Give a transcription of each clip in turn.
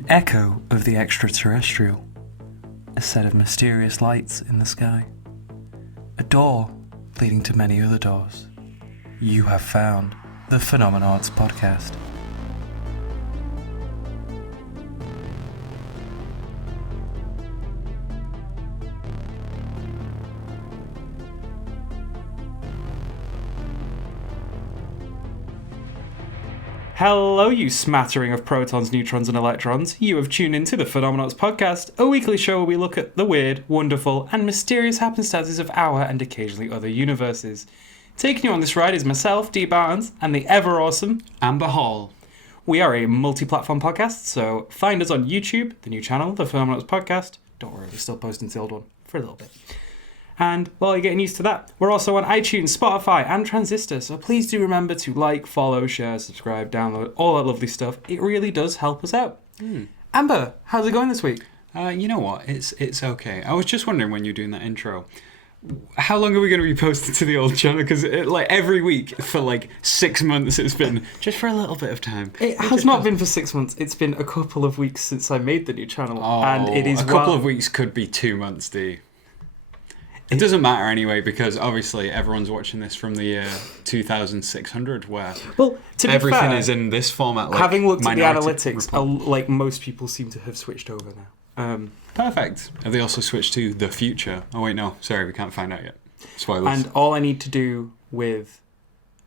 An echo of the extraterrestrial. A set of mysterious lights in the sky. A door leading to many other doors. You have found the Phenomenauts Podcast. Hello, you smattering of protons, neutrons, and electrons. You have tuned into the Phenomenauts Podcast, a weekly show where we look at the weird, wonderful, and mysterious happenstances of our and occasionally other universes. Taking you on this ride is myself, Dee Barnes, and the ever-awesome Amber Hall. We are a multi-platform podcast, so find us on YouTube, the new channel, the Phenomenauts Podcast. Don't worry, we're still posting the old one for a little bit. And while you're getting used to that, we're also on iTunes, Spotify, and Transistor, so please do remember to like, follow, share, subscribe, download, all that lovely stuff. It really does help us out. Amber, how's it going this week? You know what? It's okay. I was just wondering when you're doing that intro, how long are we going to be posted to the old channel? Because every week for 6 months it's been just for a little bit of time. It has not been for 6 months. It's been a couple of weeks since I made the new channel. And it is a couple of weeks could be 2 months, D. It doesn't matter anyway, because obviously everyone's watching this from the year 2600, where everything is in this format. Having looked at the analytics, most people seem to have switched over now. Perfect. Have they also switched to the future? Oh wait, no. Sorry, we can't find out yet. Spoilers. And all I need to do with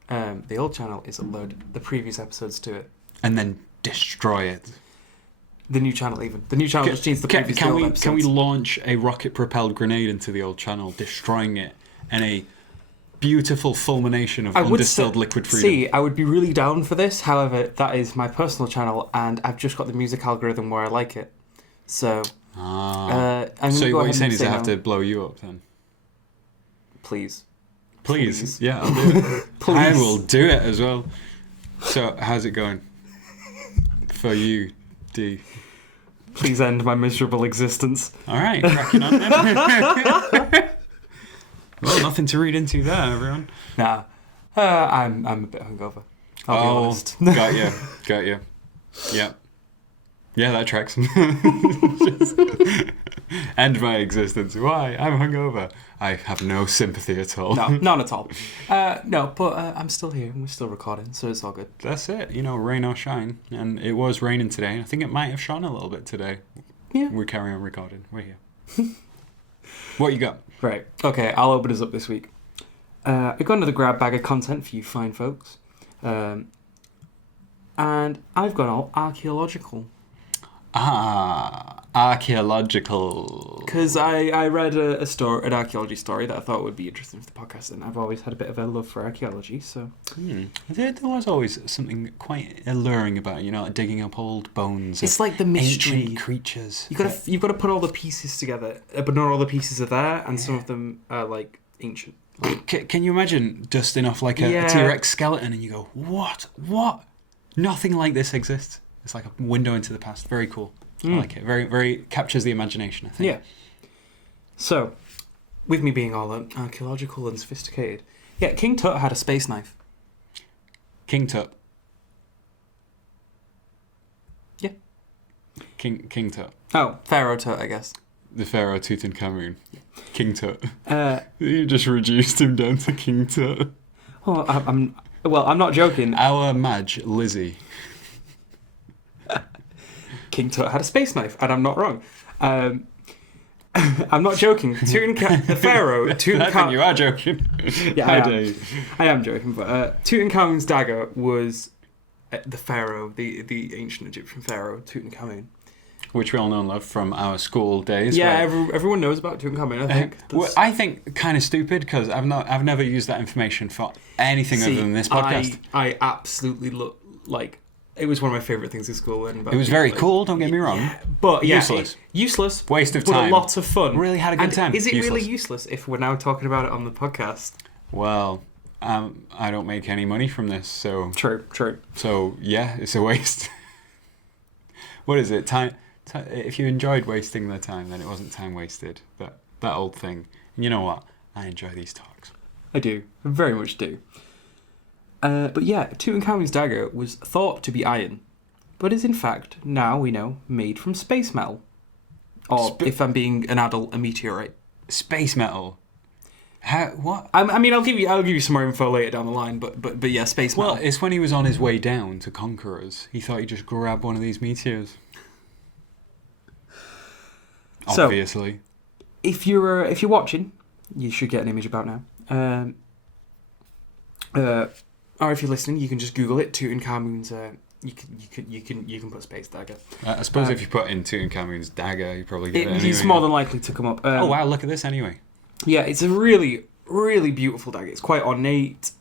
the old channel is upload the previous episodes to it. And then destroy it. The new channel, even. The new channel just needs the previous episodes. Can we launch a rocket-propelled grenade into the old channel, destroying it in a beautiful fulmination of undistilled liquid freedom? See, I would be really down for this. However, that is my personal channel, and I've just got the music algorithm where I like it. So, so what you're saying is I have to blow you up, then? Please. Yeah, I'll do it. Please. I will do it as well. So, how's it going for you, D? Please end my miserable existence. All right, cracking on then. Well, nothing to read into there, everyone. Nah, I'm a bit hungover. I'll be honest. Got you. Yeah, that tracks. End my existence. Why? I'm hungover. I have no sympathy at all. No, none at all. But I'm still here and we're still recording, so it's all good. That's it. Rain or shine. And it was raining today. I think it might have shone a little bit today. Yeah. We carry on recording. We're here. What you got? Right. Okay, I'll open us up this week. I got another grab bag of content for you fine folks. And I've gone all archaeological. Archaeological. Because I read an archaeology story that I thought would be interesting for the podcast, and I've always had a bit of a love for archaeology, so... There was always something quite alluring about it, digging up old bones. It's like the mystery. Ancient creatures. You've got to put all the pieces together, but not all the pieces are there, and some of them are, ancient. Can you imagine dusting off a T-Rex skeleton and you go, what? Nothing like this exists. It's like a window into the past. Very cool. I like it. Very, very captures the imagination, I think. Yeah. So, with me being all archaeological and sophisticated, King Tut had a space knife. King Tut. Yeah. King Tut. Oh, Pharaoh Tut, I guess. The Pharaoh Tutankhamun. Yeah. King Tut. You just reduced him down to King Tut. Oh, I'm not joking. Our Madge, Lizzie. King Tut had a space knife, and I'm not wrong. I'm not joking. The Pharaoh... I think you are joking. Yeah, I am joking, but Tutankhamun's dagger was the Pharaoh, the ancient Egyptian Pharaoh, Tutankhamun. Which we all know and love from our school days. Yeah, everyone knows about Tutankhamun, I think. I think kind of stupid, because I've never used that information for anything other than this podcast. I absolutely it was one of my favourite things in school. It was very cool, don't get me wrong. But useless. Useless. Waste of time. But a lot of fun. Really had a good time. Is it really useless if we're now talking about it on the podcast? Well, I don't make any money from this, so... True. So, yeah, it's a waste. What is it? Time. If you enjoyed wasting the time, then it wasn't time wasted. That old thing. And you know what? I enjoy these talks. I do. I very much do. But Tutankhamun's dagger was thought to be iron, but is in fact, now we know, made from space metal. Or, if I'm being an adult, a meteorite. Space metal? How? What? I mean, I'll give you some more info later down the line, but yeah, space metal. Well, it's when he was on his way down to conquer us. He thought he'd just grab one of these meteors. Obviously. So, if you're watching, you should get an image about now. Or if you're listening, you can just Google it. Tutankhamun's. You can put space dagger. I suppose if you put in Tutankhamun's dagger, you probably get it anyway. It's more than likely to come up. Oh wow! Look at this anyway. Yeah, it's a really, really beautiful dagger. It's quite ornate.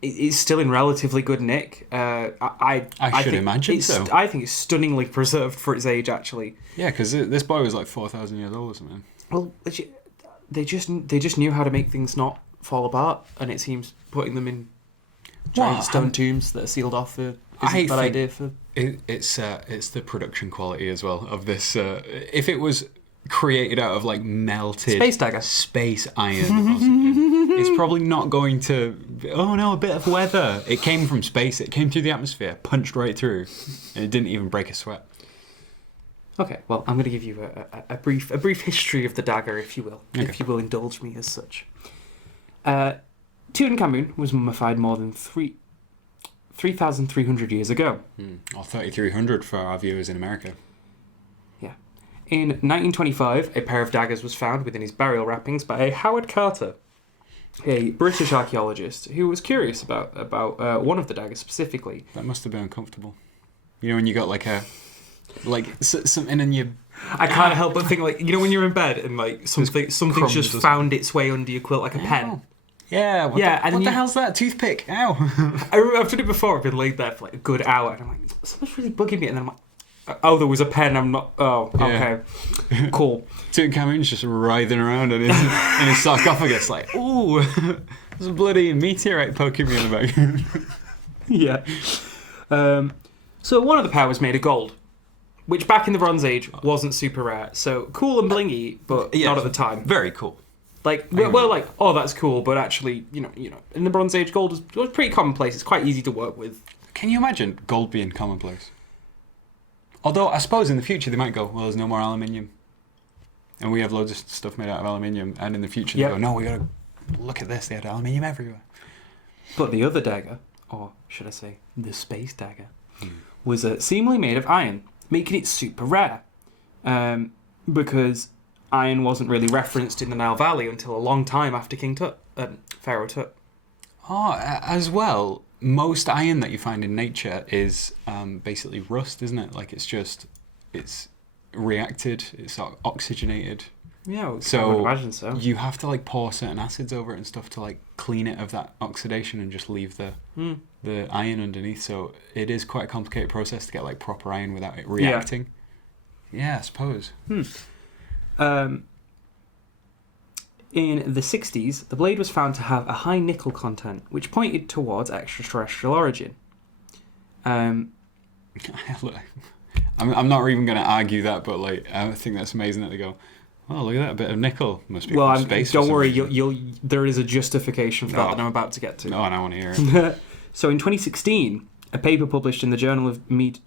It's still in relatively good nick. I should imagine so. I think it's stunningly preserved for its age, actually. Yeah, because this boy was like 4,000 years old or something. Well, they just knew how to make things not fall apart, and it seems putting them in giant stone tombs that are sealed off isn't a bad idea for. It's the production quality as well of this. If it was created out of like melted space dagger, space iron or something, it's probably not going to. Oh no, a bit of weather. It came from space. It came through the atmosphere, punched right through, and it didn't even break a sweat. Okay, well, I'm going to give you a brief history of the dagger, if you will, if you will indulge me as such. Tutankhamun was mummified more than 3,300 years ago. Or 3,300 for our viewers in America. Yeah. In 1925, a pair of daggers was found within his burial wrappings by Howard Carter, a British archaeologist who was curious about one of the daggers specifically. That must have been uncomfortable. You know when you got something in your... I can't help but think when you're in bed and like something's just found its way under your quilt like a pen. Yeah, what the hell's that? Toothpick. Ow. I've done it before. I've been laid there for like a good hour and I'm like, something's really bugging me, and then I'm like, oh, there was a pen. I'm not. Oh, okay, cool. Tutankhamun's just writhing around in his sarcophagus, like, ooh, there's a bloody meteorite poking me in the back. Yeah. So one of the pair was made of gold, which back in the Bronze Age wasn't super rare. So cool and blingy, but not at the time. Very cool. Like, that's cool, but actually, you know, in the Bronze Age, gold was pretty commonplace. It's quite easy to work with. Can you imagine gold being commonplace? Although, I suppose in the future they might go, well, there's no more aluminium. And we have loads of stuff made out of aluminium. And in the future they go, no, we got to look at this. They had aluminium everywhere. But the other dagger, or should I say, the space dagger, was seemingly made of iron, making it super rare. Because iron wasn't really referenced in the Nile Valley until a long time after King Tut, Pharaoh Tut. Oh, as well, most iron that you find in nature is basically rust, isn't it? Like it's reacted, it's oxygenated. Yeah, I would imagine so. You have to like pour certain acids over it and stuff to like clean it of that oxidation and just leave the iron underneath. So it is quite a complicated process to get like proper iron without it reacting. Yeah, I suppose. In the 60s, the blade was found to have a high nickel content, which pointed towards extraterrestrial origin. I'm not even going to argue that, but like I think that's amazing that they go, oh, look at that, a bit of nickel. Must be from space. Don't worry, there is a justification for that I'm about to get to. No, and I want to hear it. So in 2016, a paper published in the Journal of Meteorotics.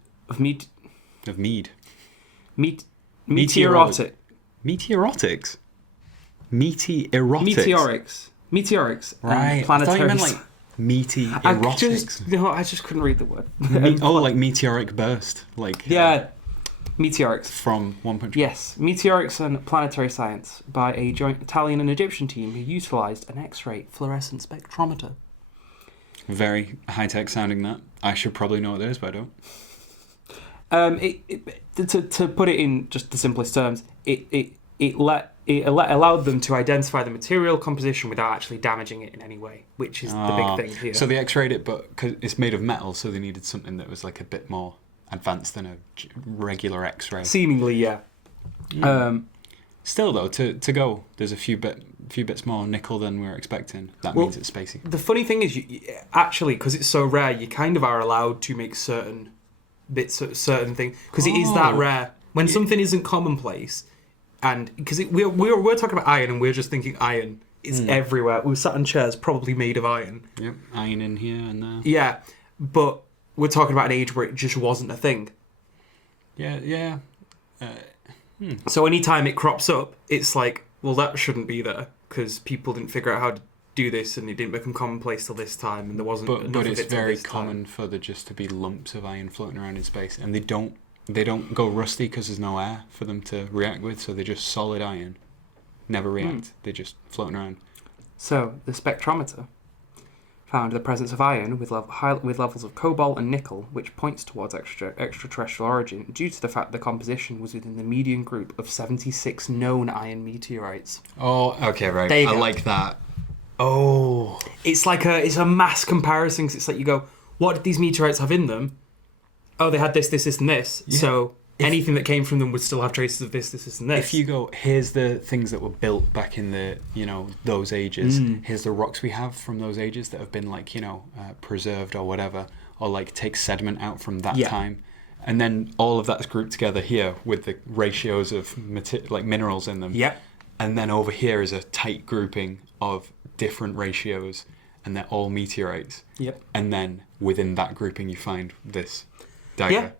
Right. Planetary. I thought you meant like meteorotics. I just couldn't read the word. Like meteoric burst. Like meteorics. From One Punch Man. Yes, meteorics and planetary science by a joint Italian and Egyptian team who utilised an X-ray fluorescent spectrometer. Very high-tech sounding that. I should probably know what it is, but I don't. To put it in just the simplest terms, it allowed them to identify the material composition without actually damaging it in any way, which is the big thing here. So they X-rayed it, but cause it's made of metal, so they needed something that was like a bit more advanced than a regular X-ray. Seemingly, yeah. Still, though, to go, there's a few bits more nickel than we were expecting. That means it's spacey. The funny thing is, actually, because it's so rare, you kind of are allowed to make certain bits, certain things, because it is that rare. When something isn't commonplace, and because we're talking about iron, and we're just thinking iron is everywhere. We're sat on chairs probably made of iron. Yep, iron in here and there. Yeah, but we're talking about an age where it just wasn't a thing. Yeah. So anytime it crops up, it's like, well, that shouldn't be there because people didn't figure out how to do this, and it didn't become commonplace till this time, and there wasn't enough but of it's it till very this common time. for there just to be lumps of iron floating around in space, and they don't go rusty because there's no air for them to react with, so they're just solid iron, never react. They're just floating around. So the spectrometer found the presence of iron with levels of cobalt and nickel, which points towards extraterrestrial origin due to the fact the composition was within the median group of 76 known iron meteorites. Oh, okay, right. There you I go. like that. Oh. It's like it's a mass comparison. 'Cause it's like you go, what did these meteorites have in them? Oh, they had this, and this. Yeah. So anything that came from them would still have traces of this, and this. If you go, here's the things that were built back in the, those ages. Here's the rocks we have from those ages that have been preserved or whatever, or like take sediment out from that time. And then all of that's grouped together here with the ratios of minerals in them. Yep. And then over here is a tight grouping of different ratios, and they're all meteorites. Yep. And then within that grouping you find this dagger. Yeah.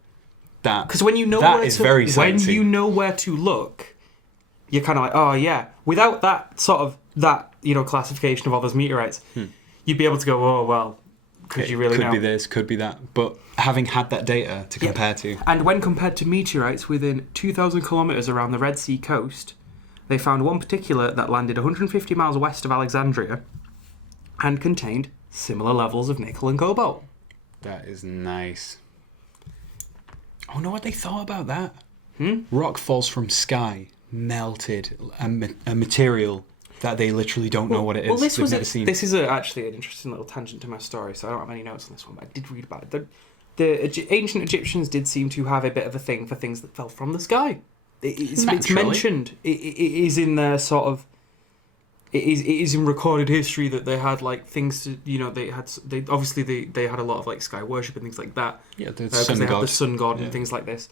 Because when you know very know where to look, you're kind of like, oh yeah. Without that sort of classification of all those meteorites, you'd be able to go, oh well, could you really know? Could be this, could be that. But having had that data to compare to, and when compared to meteorites within 2,000 kilometers around the Red Sea coast, they found one particular that landed 150 miles west of Alexandria, and contained similar levels of nickel and cobalt. that is nice. I wonder what they thought about that. Rock falls from sky, melted, a material that they literally don't know what it is. Well, They've never seen. This is actually an interesting little tangent to my story, so I don't have any notes on this one, but I did read about it. The ancient Egyptians did seem to have a bit of a thing for things that fell from the sky. It's mentioned. It is in their sort of. It is in recorded history that they had like things to they had a lot of like sky worship and things like that. Yeah, the Because sun they god. have the sun god and things like this.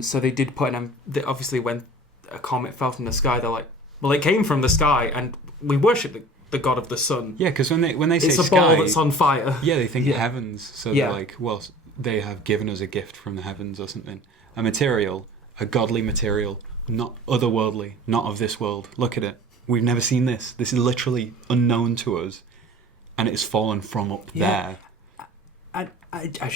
So they did put obviously when a comet fell from the sky, they're like, well, it came from the sky and we worship the god of the sun. Yeah, because when they say It's a sky, ball that's on fire. yeah, they think heavens. So they're like, well, they have given us a gift from the heavens or something. A material, a godly material, not otherworldly, not of this world. Look at it. We've never seen this. This is literally unknown to us, and it's fallen from up there.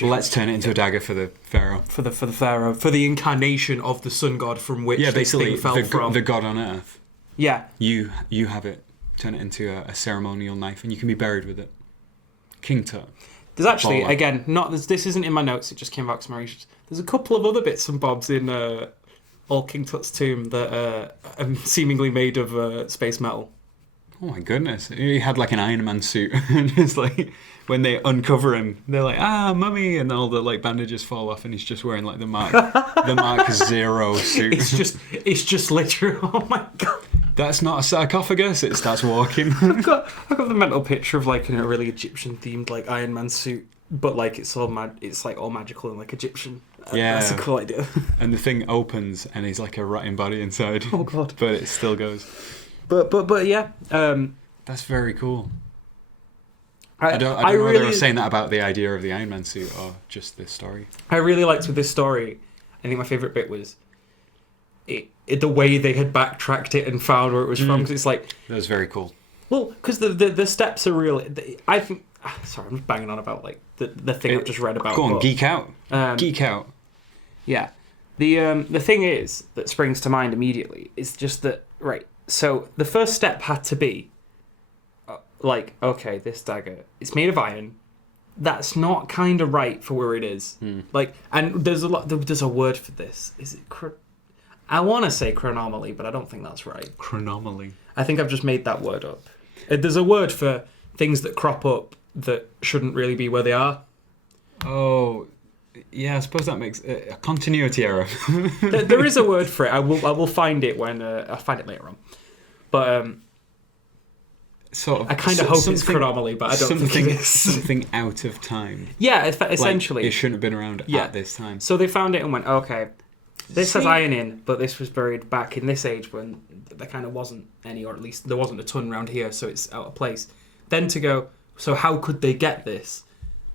Let's turn it into a dagger for the pharaoh. For the pharaoh, for the incarnation of the sun god from which this basically thing fell from. the god on earth. Yeah. You have it. Turn it into a ceremonial knife, and you can be buried with it. King Tut. There's actually, Baller. again, this isn't in my notes, it just came back to my research. There's a couple of other bits and bobs in Old King Tut's tomb that are seemingly made of space metal. Oh my goodness. He had like an Iron Man suit. And just like, when they uncover him, they're like, mummy, and all the like bandages fall off, and he's just wearing like the Mark Zero suit. It's just literal, oh my god. That's not a sarcophagus, it starts walking. I've got the mental picture of like in a really Egyptian themed like Iron Man suit, but like it's all all magical and like Egyptian. Yeah, that's a cool idea. And the thing opens and he's like a rotting body inside. Oh god! But it still goes. But yeah. That's very cool. I don't know whether I was saying that about the idea of the Iron Man suit or just this story. I really liked with this story. I think my favourite bit was the way they had backtracked it and found where it was from. Because it's like that was very cool. Well, because the steps are really. I think. Sorry, I'm just banging on about like the thing I've just read about. Go on, geek out. Geek out. Yeah, the thing is that springs to mind immediately is just that So the first step had to be okay, this dagger, it's made of iron. That's not kind of right for where it is. And there's a word for this. Is it? I want to say chronomaly, but I don't think that's right. Chronomaly. I think I've just made that word up. There's a word for things that crop up that shouldn't really be where they are. Oh, yeah. I suppose that makes a continuity error. There is a word for it. I will find it when I'll find it later on. But sort of. I kind of hope it's chronomaly, but I don't think it is. Something out of time. Yeah, essentially. Like it shouldn't have been around at this time. So they found it and went, okay, this has iron in, but this was buried back in this age when there kind of wasn't any, or at least there wasn't a ton around here, so it's out of place. Then to go, so how could they get this?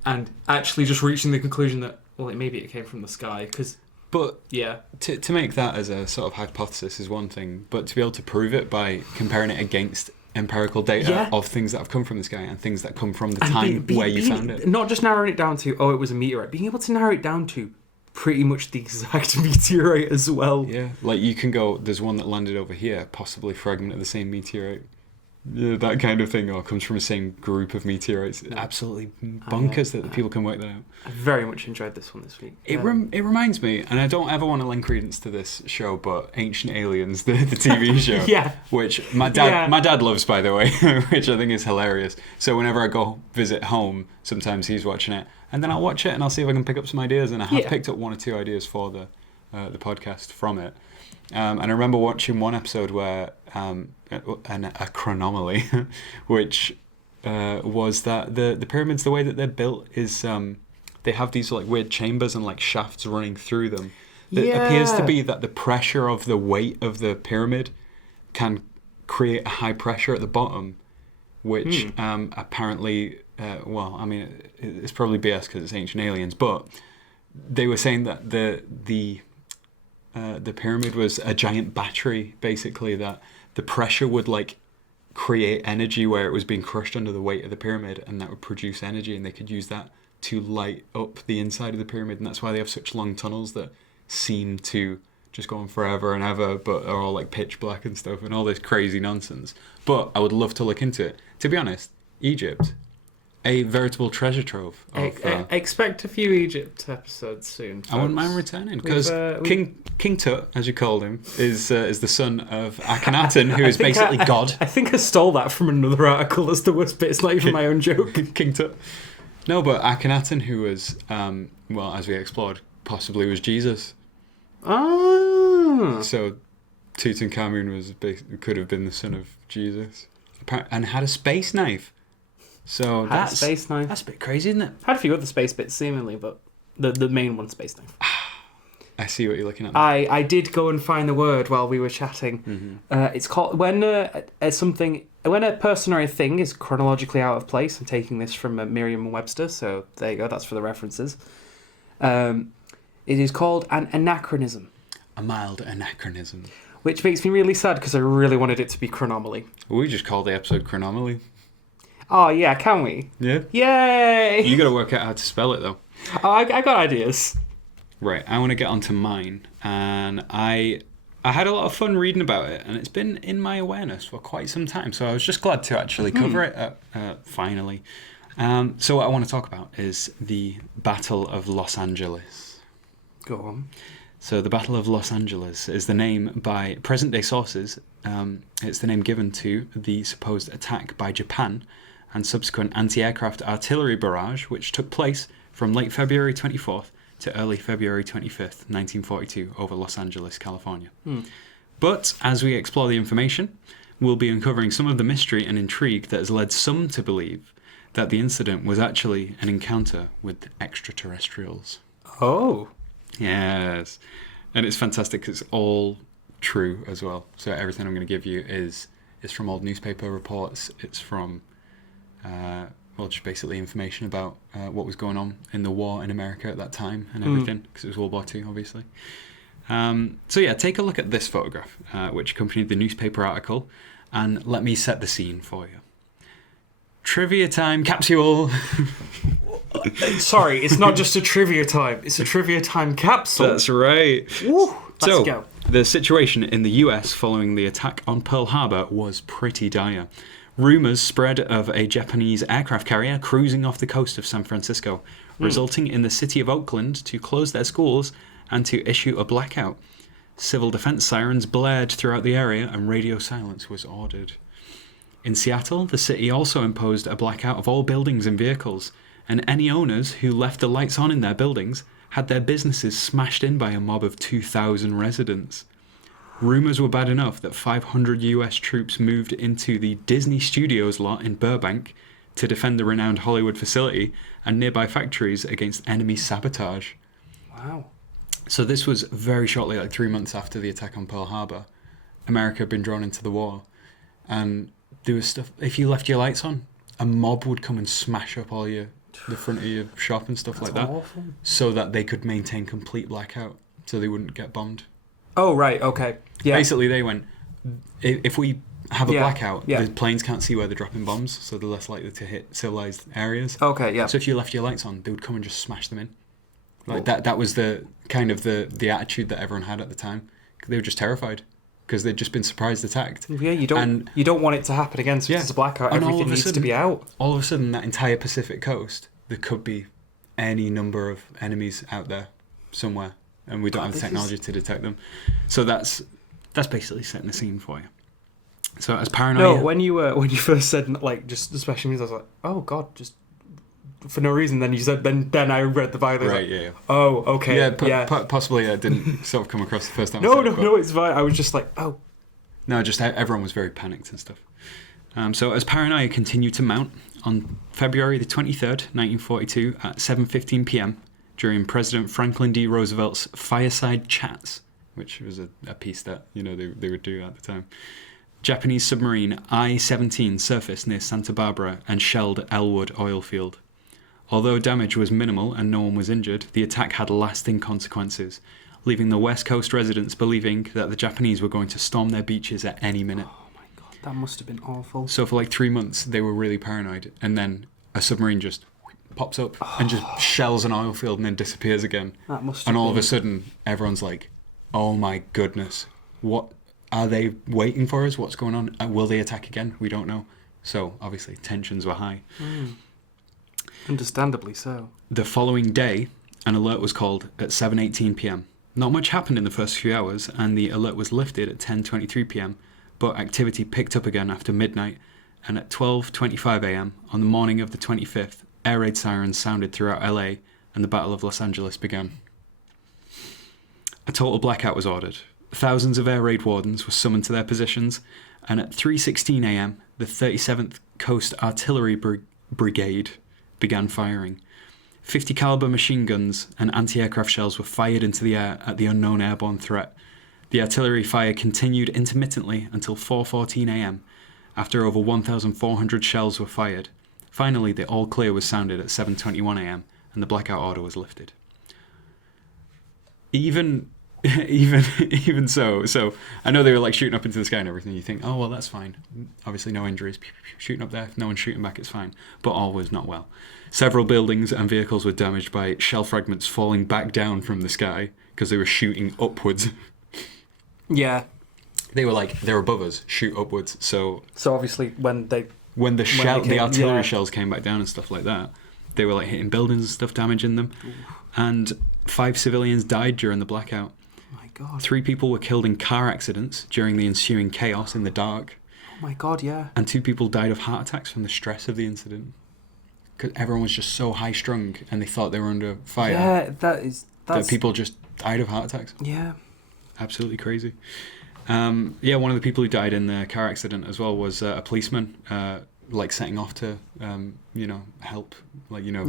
and actually just reaching the conclusion that, well, maybe it came from the sky, because... But yeah, to make that as a sort of hypothesis is one thing, but to be able to prove it by comparing it against empirical data of things that have come from the sky and things that come from the time where you found it. Not just narrowing it down to, oh, it was a meteorite. Being able to narrow it down to pretty much the exact meteorite as well. Yeah, like you can go, there's one that landed over here, possibly fragment of the same meteorite. Yeah, that kind of thing, or comes from the same group of meteorites. Absolutely bonkers that the people can work that out. I very much enjoyed this one this week. It reminds me, and I don't ever want to lend credence to this show, but Ancient Aliens, the TV show, which my dad loves, by the way, which I think is hilarious. So whenever I go visit home, sometimes he's watching it, and then I'll watch it and I'll see if I can pick up some ideas, and I have picked up 1 or 2 ideas for the podcast from it. And I remember watching one episode where a chronomaly, which was that the pyramids, the way that they're built is they have these like weird chambers and like shafts running through them. It appears to be that the pressure of the weight of the pyramid can create a high pressure at the bottom, which apparently, well, I mean, it's probably BS because it's Ancient Aliens, but they were saying that the pyramid was a giant battery, basically, that the pressure would like create energy where it was being crushed under the weight of the pyramid, and that would produce energy, and they could use that to light up the inside of the pyramid, and that's why they have such long tunnels that seem to just go on forever and ever, but are all like pitch black and stuff, and all this crazy nonsense. But I would love to look into it. To be honest, Egypt, a veritable treasure trove. Expect a few Egypt episodes soon, folks. I wouldn't mind returning, because King Tut, as you called him, is the son of Akhenaten, who is basically God. I think I stole that from another article. That's the worst bit. It's not even my own joke. King Tut. No, but Akhenaten, who was, well, as we explored, possibly was Jesus. Ah. So Tutankhamun could have been the son of Jesus, and had a space knife. So that's a space knife. That's a bit crazy, isn't it? Had a few other space bits seemingly, but the main one, space knife. I see what you're looking at. I did go and find the word while we were chatting. Mm-hmm. It's called when a person or a thing is chronologically out of place. I'm taking this from Merriam-Webster, so there you go. That's for the references. It is called an anachronism. A mild anachronism. Which makes me really sad because I really wanted it to be chronomaly. We just called the episode chronomaly. Oh, yeah, can we? Yeah. Yay! You got to work out how to spell it, though. Oh, I got ideas. Right, I want to get onto mine, and I had a lot of fun reading about it, and it's been in my awareness for quite some time, so I was just glad to actually cover it finally. So what I want to talk about is the Battle of Los Angeles. Go on. So the Battle of Los Angeles is the name by present-day sources. It's the name given to the supposed attack by Japan and subsequent anti-aircraft artillery barrage, which took place from late February 24th to early February 25th, 1942, over Los Angeles, California. But as we explore the information, we'll be uncovering some of the mystery and intrigue that has led some to believe that the incident was actually an encounter with extraterrestrials. Oh. Yes. And it's fantastic because it's all true as well. So everything I'm going to give you is from old newspaper reports. It's from, just basically information about what was going on in the war in America at that time and everything, because it was World War II, obviously. So yeah, take a look at this photograph, which accompanied the newspaper article, and let me set the scene for you. Trivia time capsule. Sorry, it's not just a trivia time. It's a trivia time capsule. That's right. Woo, let's go. The situation in the US following the attack on Pearl Harbor was pretty dire. Rumours spread of a Japanese aircraft carrier cruising off the coast of San Francisco, resulting in the city of Oakland to close their schools and to issue a blackout. Civil defense sirens blared throughout the area and radio silence was ordered. In Seattle, the city also imposed a blackout of all buildings and vehicles, and any owners who left the lights on in their buildings had their businesses smashed in by a mob of 2,000 residents. Rumours were bad enough that 500 US troops moved into the Disney Studios lot in Burbank to defend the renowned Hollywood facility and nearby factories against enemy sabotage. Wow. So this was very shortly, like 3 months after the attack on Pearl Harbor. America had been drawn into the war, and there was stuff, if you left your lights on, a mob would come and smash up all your the front of your shop and stuff like that, awful. so that they could maintain complete blackout, so they wouldn't get bombed. Oh, right, okay. Yeah. Basically, they went, if we have a blackout, yeah. the planes can't see where they're dropping bombs, so they're less likely to hit civilized areas. Okay, yeah. So if you left your lights on, they would come and just smash them in. Like that was the kind of the attitude that everyone had at the time. They were just terrified because they'd just been surprise attacked. Yeah, you don't want it to happen again. So it's a blackout. And everything needs to be out. All of a sudden, that entire Pacific coast, there could be any number of enemies out there somewhere, and we don't have the technology to detect them. So that's basically setting the scene for you. So as paranoia. No, when you first said like just the special means, I was like, oh god, just for no reason. Then you said then I read the Bible. Right. Like, Yeah. oh, okay. Yeah. Possibly it didn't sort of come across the first time. No, it's fine. I was just like, oh. No, just everyone was very panicked and stuff. So as paranoia continued to mount, on February the 23rd, 1942, at 7:15 p.m., during President Franklin D. Roosevelt's fireside chats, which was a piece that they would do at the time, Japanese submarine I-17 surfaced near Santa Barbara and shelled Elwood oil field. Although damage was minimal and no one was injured, the attack had lasting consequences, leaving the West Coast residents believing that the Japanese were going to storm their beaches at any minute. Oh my god, that must have been awful. So for like 3 months, they were really paranoid, and then a submarine just pops up and just shells an oil field and then disappears again. That must have and all been... of a sudden, everyone's like, oh my goodness, what are they waiting for us? What's going on? Will they attack again? We don't know. So obviously, tensions were high. Understandably so. The following day, an alert was called at 7:18 p.m. Not much happened in the first few hours, and the alert was lifted at 10:23 p.m., but activity picked up again after midnight, and at 12:25 a.m. on the morning of the 25th, air raid sirens sounded throughout LA, and the Battle of Los Angeles began. A total blackout was ordered. Thousands of air raid wardens were summoned to their positions, and at 3:16 a.m., the 37th Coast Artillery Brigade began firing. 50 caliber machine guns and anti-aircraft shells were fired into the air at the unknown airborne threat. The artillery fire continued intermittently until 4:14 a.m. after over 1,400 shells were fired. Finally, the all clear was sounded at 7:21 a.m. and the blackout order was lifted. Even so I know they were like shooting up into the sky and everything. You think, oh well, that's fine. Obviously, no injuries. Shooting up there, if no one's shooting back, it's fine. But all was not well. Several buildings and vehicles were damaged by shell fragments falling back down from the sky because they were shooting upwards. Yeah. They're above us, shoot upwards. So obviously when the artillery shells came back down and stuff like that, they were like hitting buildings and stuff, damaging them. Ooh. And 5 civilians died during the blackout. My God. 3 people were killed in car accidents during the ensuing chaos in the dark. Oh my God, yeah. And 2 people died of heart attacks from the stress of the incident. Because everyone was just so high-strung and they thought they were under fire. Yeah, that's... That people just died of heart attacks. Yeah. Absolutely crazy. One of the people who died in the car accident as well was a policeman, setting off to, help,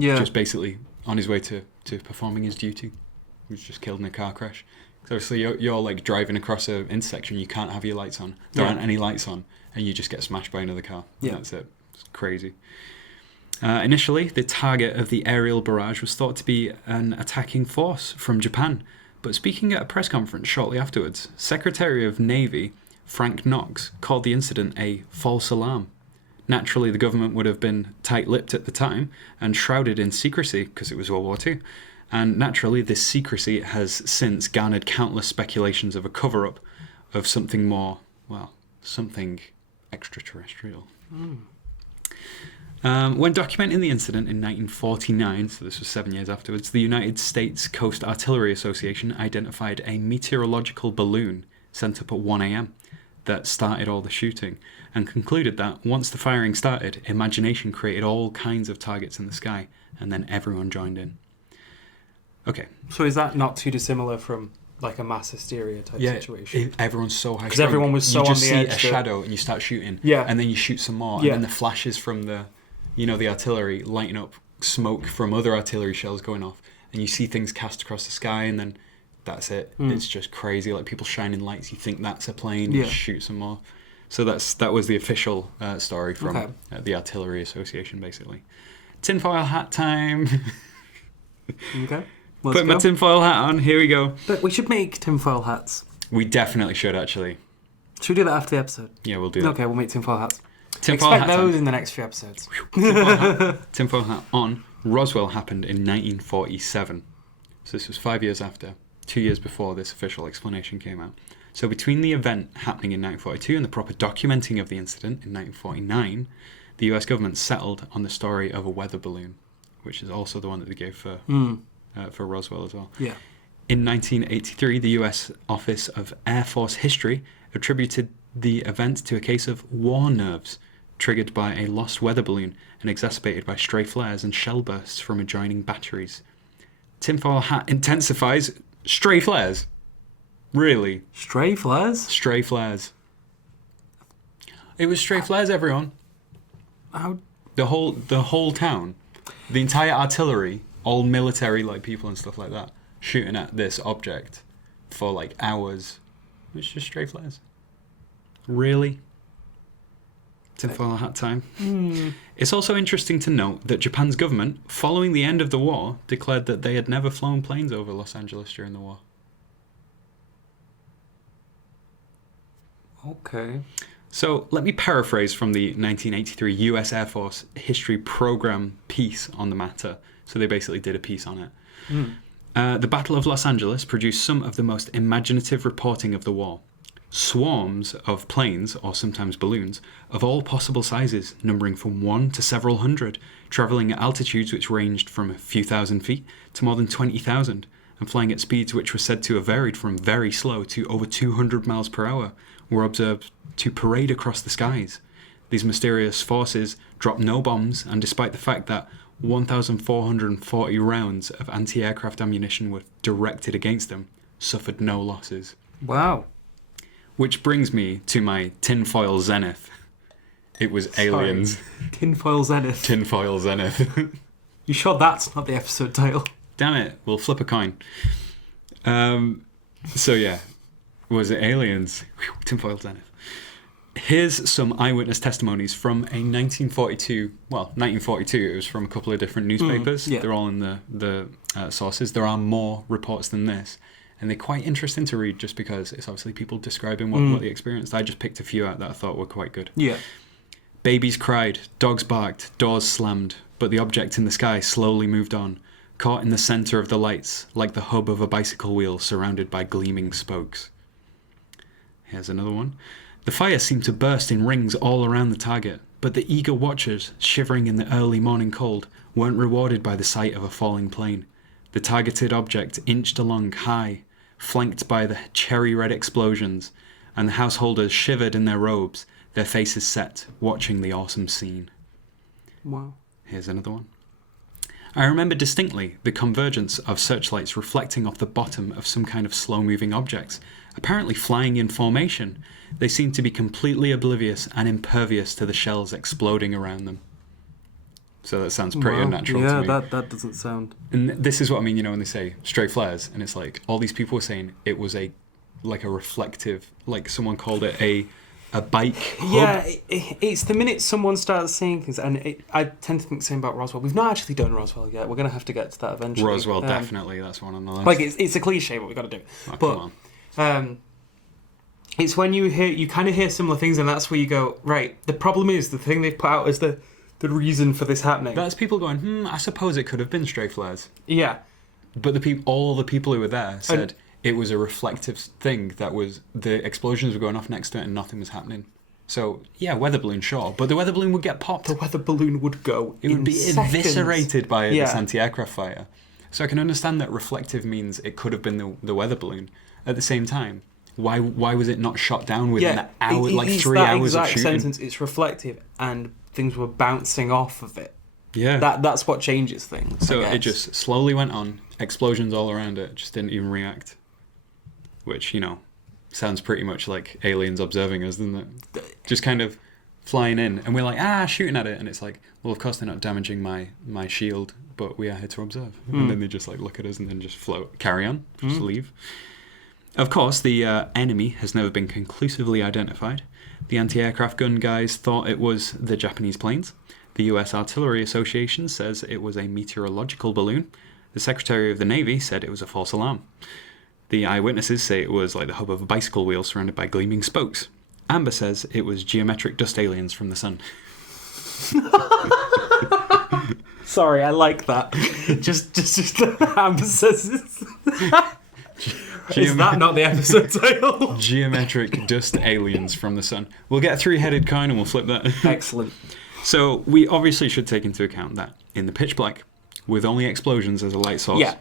just basically on his way to performing his duty. He was just killed in a car crash. So obviously you're like driving across an intersection, you can't have your lights on. There aren't any lights on, and you just get smashed by another car. Yeah. That's it. It's crazy. Initially, the target of the aerial barrage was thought to be an attacking force from Japan, but speaking at a press conference shortly afterwards, Secretary of Navy Frank Knox called the incident a false alarm. Naturally, the government would have been tight-lipped at the time and shrouded in secrecy because it was World War II. And naturally, this secrecy has since garnered countless speculations of a cover-up of something more, something extraterrestrial. When documenting the incident in 1949, so this was 7 years afterwards, the United States Coast Artillery Association identified a meteorological balloon sent up at 1 a.m. that started all the shooting, and concluded that once the firing started, imagination created all kinds of targets in the sky, and then everyone joined in. Okay. So is that not too dissimilar from like a mass hysteria type situation? Everyone's so high. Because everyone was so on the edge. You just see a shadow and you start shooting. Yeah. And then you shoot some more. Yeah. And then the flashes from the artillery lighting up smoke from other artillery shells going off. And you see things cast across the sky, and then that's it. It's just crazy. Like people shining lights. You think that's a plane. You shoot some more. So that was the official story from the Artillery Association, basically. Tinfoil hat time. Okay. Put my tinfoil hat on. Here we go. But we should make tinfoil hats. We definitely should, actually. Should we do that after the episode? Yeah, we'll do that. Okay, we'll make tinfoil hats. Tinfoil Expect hat those time. in the next few episodes. Tinfoil hat on. Roswell happened in 1947. So this was 5 years after. 2 years before this official explanation came out. So between the event happening in 1942 and the proper documenting of the incident in 1949, the US government settled on the story of a weather balloon, which is also the one that they gave for Roswell as well. Yeah. In 1983, the US Office of Air Force History attributed the event to a case of war nerves triggered by a lost weather balloon and exacerbated by stray flares and shell bursts from adjoining batteries. Tinfoil hat intensifies stray flares. Really? Stray flares? Stray flares. It was stray flares, everyone. How? The whole town, the entire artillery, all military like people and stuff like that, shooting at this object for like hours. It's just stray flares. Really? Tinfoil hat time. It's also interesting to note that Japan's government, following the end of the war, declared that they had never flown planes over Los Angeles during the war. Okay. So let me paraphrase from the 1983 US Air Force History Program piece on the matter. So they basically did a piece on it. The Battle of Los Angeles produced some of the most imaginative reporting of the war. Swarms of planes, or sometimes balloons, of all possible sizes, numbering from 1 to several hundred, travelling at altitudes which ranged from a few thousand feet to more than 20,000, and flying at speeds which were said to have varied from very slow to over 200 miles per hour, were observed to parade across the skies. These mysterious forces dropped no bombs, and despite the fact that 1,440 rounds of anti-aircraft ammunition were directed against them, suffered no losses. Wow. Which brings me to my tinfoil Zenith. It was aliens. Tinfoil Zenith. Tinfoil Zenith. You sure that's not the episode title? Damn it, we'll flip a coin. So yeah, was it aliens? Whew, tinfoil Zenith. Here's some eyewitness testimonies from a 1942, it was from a couple of different newspapers. Yeah. They're all in the sources. There are more reports than this, and they're quite interesting to read just because it's obviously people describing what they experienced. I just picked a few out that I thought were quite good. Yeah. Babies cried, dogs barked, doors slammed, but the object in the sky slowly moved on, caught in the center of the lights, like the hub of a bicycle wheel surrounded by gleaming spokes. Here's another one. The fire seemed to burst in rings all around the target, but the eager watchers, shivering in the early morning cold, weren't rewarded by the sight of a falling plane. The targeted object inched along high, flanked by the cherry-red explosions, and the householders shivered in their robes, their faces set, watching the awesome scene. Wow. Here's another one. I remember distinctly the convergence of searchlights reflecting off the bottom of some kind of slow-moving objects, apparently flying in formation. They seemed to be completely oblivious and impervious to the shells exploding around them. So that sounds pretty unnatural to me. Yeah, that doesn't sound... And this is what I mean, when they say stray flares, and it's like, all these people were saying it was a reflective, like someone called it a bike hub. Yeah, it's the minute someone starts saying things, and I tend to think the same about Roswell. We've not actually done Roswell yet. We're going to have to get to that eventually. Roswell, definitely, that's one on the list. Like, it's a cliche, but we've got to do it. Oh, but come on. It's when you kind of hear similar things, and that's where you go, right, the problem is the thing they've put out is the reason for this happening. That's people going, I suppose it could have been stray flares. Yeah. But all the people who were there said it was a reflective thing, that was, the explosions were going off next to it and nothing was happening. So, yeah, weather balloon, sure, but the weather balloon would get popped. The weather balloon would go It would be seconds. Eviscerated by this anti-aircraft fire. So I can understand that reflective means it could have been the weather balloon. At the same time, why was it not shot down within an hour, like 3 hours of shooting? Sentence, it's reflective, and things were bouncing off of it. Yeah. That's what changes things. So it just slowly went on, explosions all around it, just didn't even react. Which, sounds pretty much like aliens observing us, doesn't it? Just kind of flying in, and we're like, shooting at it, and it's like, well, of course they're not damaging my shield, but we are here to observe. And then they just look at us and then just float, carry on, just leave. Of course, the enemy has never been conclusively identified. The anti-aircraft gun guys thought it was the Japanese planes. The The US Artillery Association says it was a meteorological balloon. The Secretary of the Navy said it was a false alarm. The eyewitnesses say it was like the hub of a bicycle wheel surrounded by gleaming spokes. Amber says it was geometric dust aliens from the sun. Sorry, I like that. just Amber says it's... Is that not the episode title? Geometric dust aliens from the sun. We'll get a three-headed coin and we'll flip that. Excellent. So we obviously should take into account that in the pitch black, with only explosions as a light source. Yeah,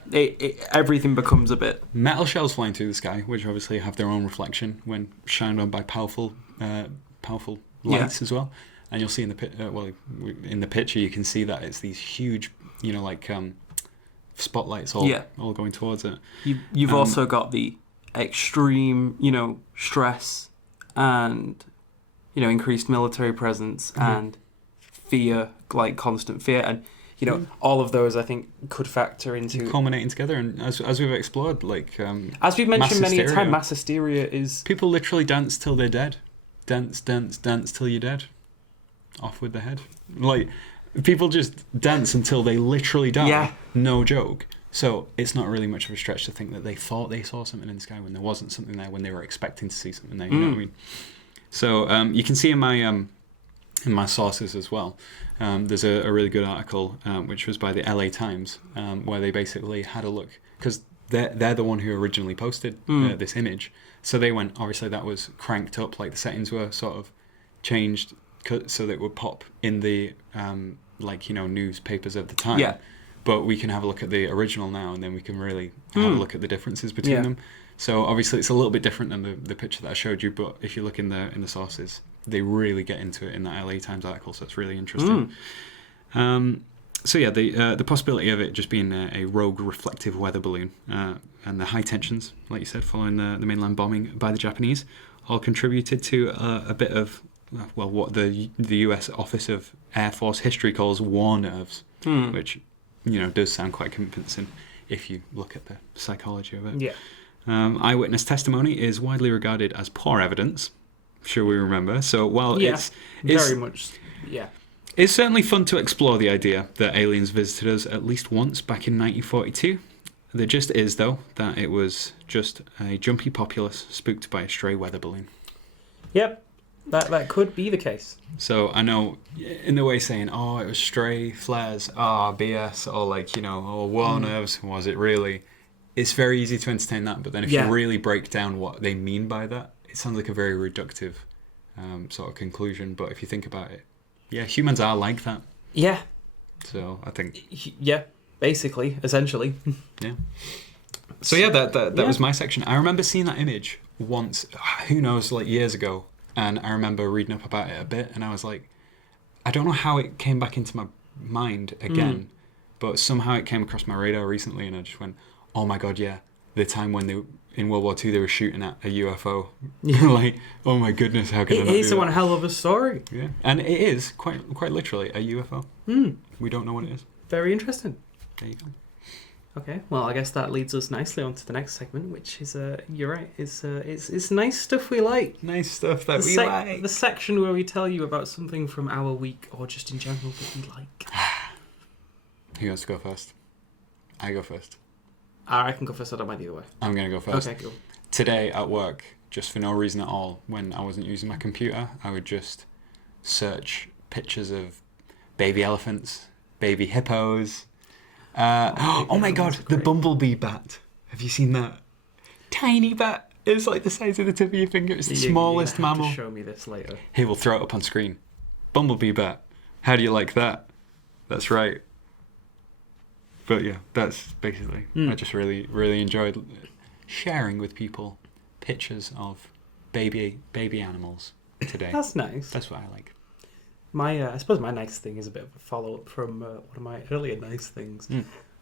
everything becomes a bit... Metal shells flying through the sky, which obviously have their own reflection when shined on by powerful lights as well. And you'll see in the in the picture you can see that it's these huge, spotlights all going towards it. You've also got the extreme, stress and, increased military presence and fear, like constant fear, and all of those I think could factor into culminating together. And as we've explored, as we've mentioned many a time, mass hysteria is people literally dance till they're dead. Dance till you're dead. Off with the head. People just dance until they literally die. Yeah. No joke. So it's not really much of a stretch to think that they thought they saw something in the sky when there wasn't something there, when they were expecting to see something there. You know what I mean? So you can see in my sources as well. There's a really good article which was by the LA Times where they basically had a look, because they're the one who originally posted this image. So they went, obviously that was cranked up, like the settings were sort of changed so that it would pop in the newspapers of the time. Yeah. But we can have a look at the original now, and then we can really have a look at the differences between them. So obviously it's a little bit different than the picture that I showed you, but if you look in the sources, they really get into it in that LA Times article, so it's really interesting. The possibility of it just being a rogue reflective weather balloon and the high tensions, like you said, following the mainland bombing by the Japanese, all contributed to a bit of what the US Office of Air Force History calls war nerves, which does sound quite convincing if you look at the psychology of it. Yeah. Eyewitness testimony is widely regarded as poor evidence. Sure, we remember. So while it's very much, it's certainly fun to explore the idea that aliens visited us at least once back in 1942. The gist is, though, that it was just a jumpy populace spooked by a stray weather balloon. Yep, that could be the case. So I know, in the way saying, "Oh, it was stray flares," BS, or war nerves. Was it really? It's very easy to entertain that, but then if you really break down what they mean by that, it sounds like a very reductive sort of conclusion. But if you think about it, humans are like that. Yeah. So I think. Yeah, basically, essentially. Yeah. So that was my section. I remember seeing that image once, who knows, years ago, and I remember reading up about it a bit, and I was like, I don't know how it came back into my mind again, but somehow it came across my radar recently, and I just went, oh my god, yeah, the time when in World War II they were shooting at a UFO. Oh my goodness, how can I not do that? It is one hell of a story. Yeah, and it is quite literally a UFO. We don't know what it is. Very interesting. There you go. Okay, well, I guess that leads us nicely on to the next segment, which is, you're right, it's nice stuff we like. Nice stuff that we like. The section where we tell you about something from our week, or just in general that we like. Who wants to go first? I go first. I can go first, I don't mind either way. I'm going to go first. Okay, cool. Today at work, just for no reason at all, when I wasn't using my computer, I would just search pictures of baby elephants, baby hippos. Oh my god, the bumblebee bat. Have you seen that? Tiny bat. It's like the size of the tip of your finger. It's the smallest mammal. Have to show me this later. Here, we'll throw it up on screen. Bumblebee bat. How do you like that? That's right. But yeah, that's basically. I just really, really enjoyed sharing with people pictures of baby animals today. That's nice. That's what I like. I suppose my nice thing is a bit of a follow-up from one of my earlier nice things.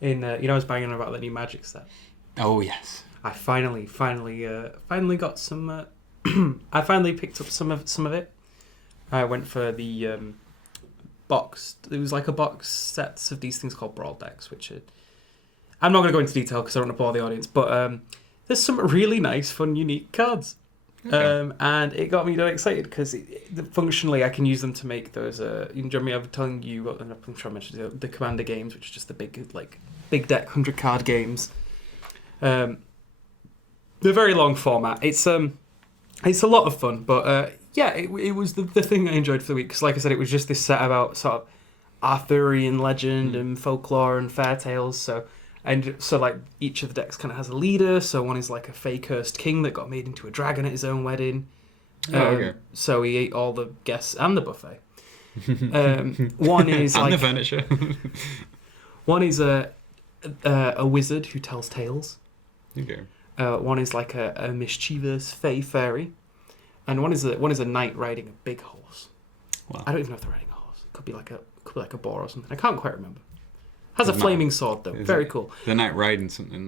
I was banging about the new Magic set. Oh yes. I finally got some. I finally picked up some of it. I went for the boxed. It was like a box sets of these things called Brawl decks, which I'm not going to go into detail because I don't want to bore the audience. But there's some really nice, fun, unique cards. And it got me excited because functionally I can use them to make those. You know me, I'm telling you, I'm trying to mention the Commander games, which is just the big deck 100 card games. They're very long format. It's a lot of fun, but it was the thing I enjoyed for the week because, like I said, it was just this set about sort of Arthurian legend and folklore and fairy tales. So like each of the decks kind of has a leader. So one is like a fey cursed king that got made into a dragon at his own wedding. Okay. So he ate all the guests and the buffet. One is and like the furniture. one is a wizard who tells tales. Okay. One is like a mischievous fey fairy, and one is a knight riding a big horse. Wow. I don't even know if they're riding a horse. It could be like a boar or something. I can't quite remember. Has a flaming sword though. Very cool. The knight riding something.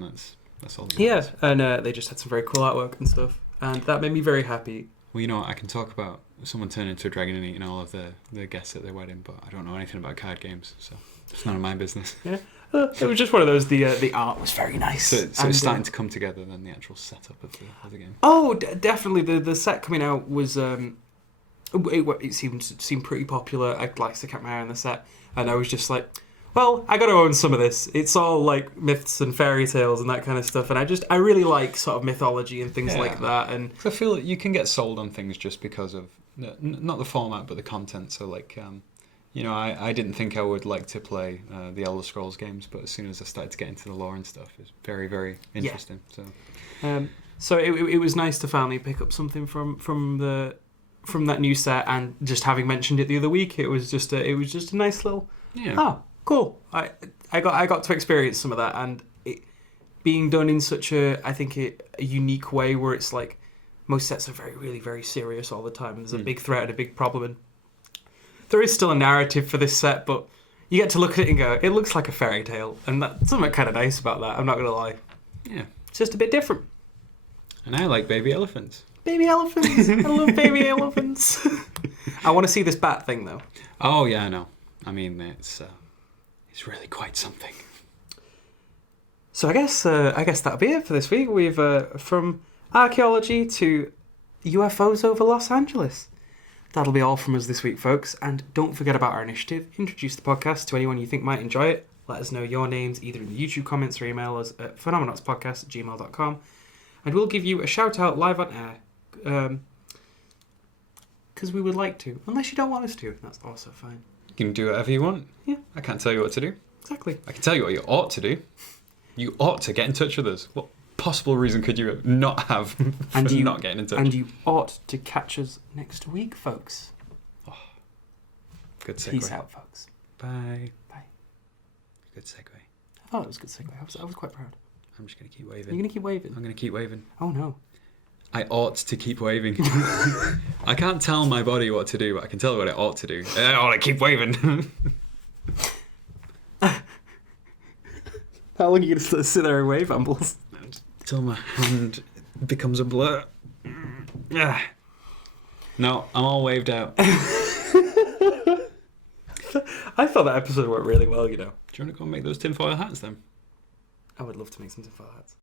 That's all. Yeah, and they just had some very cool artwork and stuff, and that made me very happy. Well, you know, I can talk about someone turning into a dragon and eating all of the guests at their wedding, but I don't know anything about card games, so it's none of my business. Yeah, it was just one of those. The art was very nice. So it's starting to come together than the actual setup of the game. Oh, definitely. The set coming out was it seemed pretty popular. I liked to keep my eye on the set, and I was just like, well, I got to own some of this. It's all like myths and fairy tales and that kind of stuff, and I really like sort of mythology and things like that. And I feel like you can get sold on things just because of not the format but the content. So like, you know, I didn't think I would like to play the Elder Scrolls games, but as soon as I started to get into the lore and stuff, it's very, very interesting. Yeah. So it was nice to finally pick up something from that new set, and just having mentioned it the other week, it was just a nice little cool. I got to experience some of that, and it being done in such a unique way where it's like most sets are very, really, very serious all the time. There's a big threat and a big problem, and there is still a narrative for this set, but you get to look at it and go, it looks like a fairy tale, and that's something kind of nice about that. I'm not gonna lie. Yeah, it's just a bit different. And I like baby elephants. Baby elephants. I love baby elephants. I want to see this bat thing though. Oh yeah, I know. I mean, it's really quite something. So I guess that'll be it for this week. We've from archaeology to UFOs over Los Angeles. That'll be all from us this week, folks. And don't forget about our initiative. Introduce the podcast to anyone you think might enjoy it. Let us know your names either in the YouTube comments or email us at phenomenautspodcast@gmail.com. And we'll give you a shout out live on air. Because we would like to. Unless you don't want us to. That's also fine. You can do whatever you want. Yeah. I can't tell you what to do. Exactly. I can tell you what you ought to do. You ought to get in touch with us. What possible reason could you not have for not getting in touch? And you ought to catch us next week, folks. Oh, good segue. Peace out, folks. Bye. Bye. Good segue. I thought it was a good segue. I was quite proud. I'm just going to keep waving. You're going to keep waving? I'm going to keep waving. Oh, no. I ought to keep waving. I can't tell my body what to do, but I can tell what I ought to do. I ought to keep waving. How long are you going to sit there and wave, Ambles? Until my hand becomes a blur. No, I'm all waved out. I thought that episode went really well, you know. Do you want to go and make those tinfoil hats then? I would love to make some tinfoil hats.